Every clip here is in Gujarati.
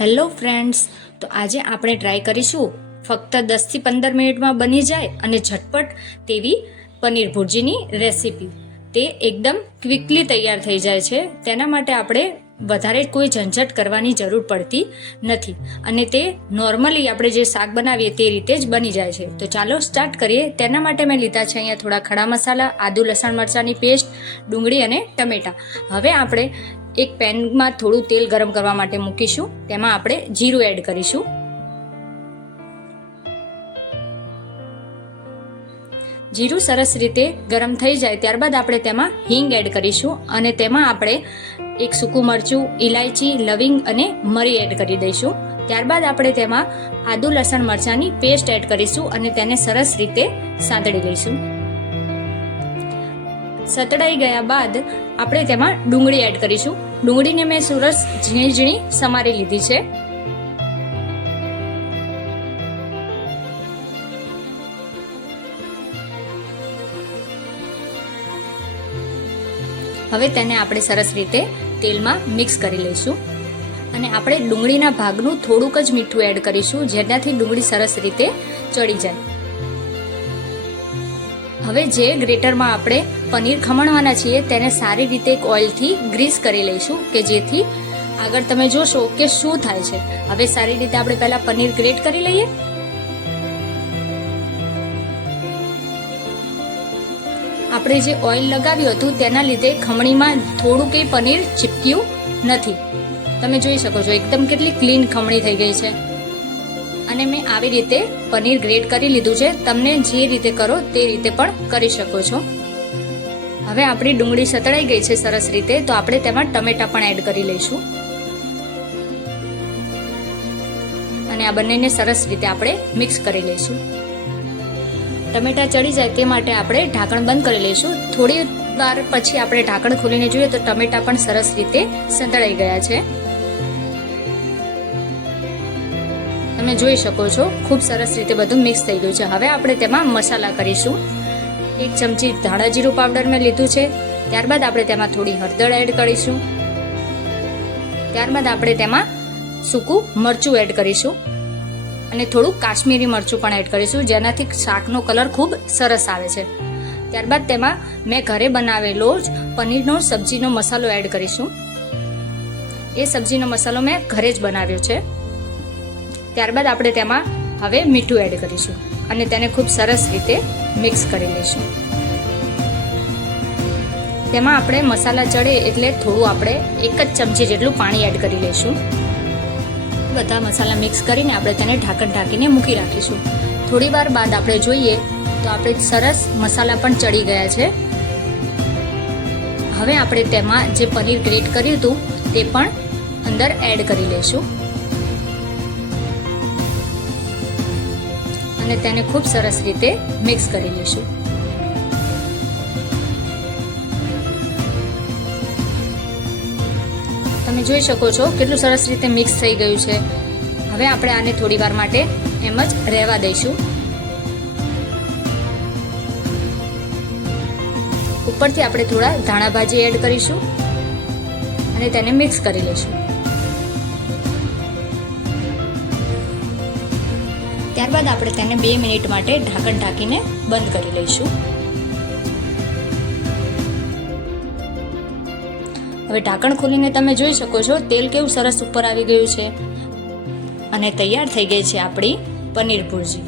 હેલો ફ્રેન્ડ્સ, તો આજે આપણે ટ્રાય કરીશું ફક્ત દસથી પંદર મિનિટમાં બની જાય અને ઝટપટ તેવી પનીર ભુરજીની રેસીપી. તે એકદમ ક્વિકલી તૈયાર થઈ જાય છે. તેના માટે આપણે વધારે કોઈ ઝંઝટ કરવાની જરૂર પડતી નથી. અને તે નોર્મલી આપણે જે શાક બનાવીએ તે રીતે જ બની જાય છે. તો ચાલો સ્ટાર્ટ કરીએ. તેના માટે મેં લીધા છે અહીંયા થોડા ખડા મસાલા, આદુ, લસણ મરચાંની પેસ્ટ ડુંગળી અને ટમેટાં. હવે આપણે એક પેનમાં થોડું તેલ ગરમ કરવા માટે મૂકીશું. તેમાં આપણે જીરું એડ કરીશું. જીરું સરસ રીતે ગરમ થઈ જાય ત્યારબાદ આપણે તેમાં હિંગ એડ કરીશું. અને તેમાં આપણે એક સૂકું મરચું ઇલાયચી લવિંગ અને મરી એડ કરી દઈશું. ત્યારબાદ આપણે તેમાં આદુ, લસણ, મરચાંની પેસ્ટ એડ કરીશું અને તેને સરસ રીતે સાંતળી લઈશું. સતડાઈ ગયા બાદ આપણે તેમાં ડુંગળી એડ કરીશું. ડુંગળીને મેં સરસ ઝીણી ઝીણી સમારી લીધી છે. હવે તેને આપણે સરસ રીતે તેલમાં મિક્સ કરી લઈશું. અને આપણે ડુંગળીના ભાગનું થોડુંક જ મીઠું એડ કરીશું, જેનાથી ડુંગળી સરસ રીતે ચડી જાય. હવે જે ગ્રેટરમાં આપણે પનીર ખમણવાના છીએ, તેને સારી રીતે એક ઓઇલથી ગ્રીસ કરી લઈશું, કે જેથી આગળ તમે જોશો કે શું થાય છે. હવે સારી રીતે આપણે પહેલાં પનીર ગ્રેટ કરી લઈએ. આપણે જે ઓઇલ લગાવ્યું હતું તેના લીધે ખમણીમાં થોડું કંઈ પનીર ચીપક્યું નથી. તમે જોઈ શકો છો, એકદમ કેટલી ક્લીન ખમણી થઈ ગઈ છે. અને મેં આવી રીતે પનીર ગ્રેટ કરી લીધું છે. તમને જે રીતે કરો તે રીતે પણ કરી શકો છો. હવે આપણી ડુંગળી સતળાઈ ગઈ છે સરસ રીતે, તો આપણે તેમાં ટમેટા પણ એડ કરી લઈશું. અને આ બંનેને સરસ રીતે આપણે મિક્સ કરી લઈશું. ટમેટા ચડી જાય તે માટે આપણે ઢાંકણ બંધ કરી લઈશું. થોડી વાર પછી આપણે ઢાંકણ ખોલીને જોઈએ તો ટમેટા પણ સરસ રીતે સંતળાઈ ગયા છે. તમે જોઈ શકો છો, ખૂબ સરસ રીતે બધું મિક્સ થઈ ગયું છે. હવે આપણે તેમાં મસાલા કરીશું. એક ચમચી ધાણા જીરું પાવડર મેં લીધું છે. ત્યારબાદ આપણે તેમાં થોડી હળદર એડ કરીશું. ત્યારબાદ આપણે તેમાં સૂકું મરચું એડ કરીશું. અને થોડું કાશ્મીરી મરચું પણ એડ કરીશું, જેનાથી શાકનો કલર ખૂબ સરસ આવે છે. ત્યારબાદ તેમાં મેં ઘરે બનાવેલો જ પનીરનો સબ્જીનો મસાલો એડ કરીશું. એ સબ્જીનો મસાલો મેં ઘરે જ બનાવ્યો છે. ત્યારબાદ આપણે તેમાં હવે મીઠું એડ કરીશું અને તેને ખૂબ સરસ રીતે મિક્સ કરી લઈશું. તેમાં આપણે મસાલા ચડે એટલે થોડું આપણે એક જ ચમચી જેટલું પાણી એડ કરી લઈશું. બધા મસાલા મિક્સ કરીને આપણે તેને ઢાંકણ ઢાંકીને મૂકી રાખીશું. થોડી વાર બાદ આપણે જોઈએ તો આપણે સરસ મસાલા પણ ચડી ગયા છે. હવે આપણે તેમાં જે પનીર ગ્રેટ કર્યું હતું તે પણ અંદર એડ કરી લઈશું. અને તેને ખૂબ સરસ રીતે મિક્સ કરી લઈશું. તમે જોઈ શકો છો કેટલું સરસ રીતે મિક્સ થઈ ગયું છે. હવે આપણે આને થોડી વાર માટે એમ જ રહેવા દઈશું. ઉપરથી આપણે થોડા ધાણા ભાજી એડ કરીશું અને તેને મિક્સ કરી લઈશું. ત્યારબાદ આપણે તેને બે મિનિટ માટે ઢાંકણ ઢાંકીને બંધ કરી લઈશું. હવે ઢાંકણ ખોલીને તમે જોઈ શકો છો, તેલ કેવું સરસ ઉપર આવી ગયું છે. અને તૈયાર થઈ ગઈ છે આપણી પનીર ભુરજી.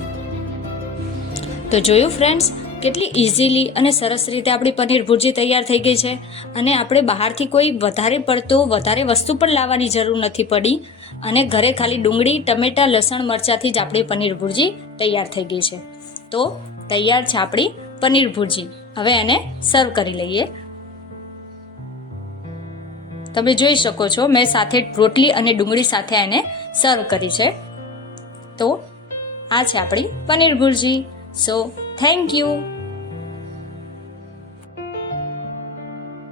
તો જોયું ફ્રેન્ડ્સ કેટલી ઇઝીલી અને સરસ રીતે આપણી પનીર ભુરજી તૈયાર થઈ ગઈ છે. અને આપણે બહારથી કોઈ વધારે પડતો, વધારે વસ્તુ પણ લાવવાની જરૂર નથી પડી. અને ઘરે ખાલી ડુંગળી, ટમેટાં, લસણ, મરચાંથી જ આપણી પનીર ભુરજી તૈયાર થઈ ગઈ છે. તો તૈયાર છે આપણી પનીર ભુરજી. હવે એને સર્વ કરી લઈએ. તમે જોઈ શકો છો, મેં સાથે રોટલી અને ડુંગળી સાથે એને સર્વ કરી છે. તો આ છે આપણી paneer bhurji. So thank you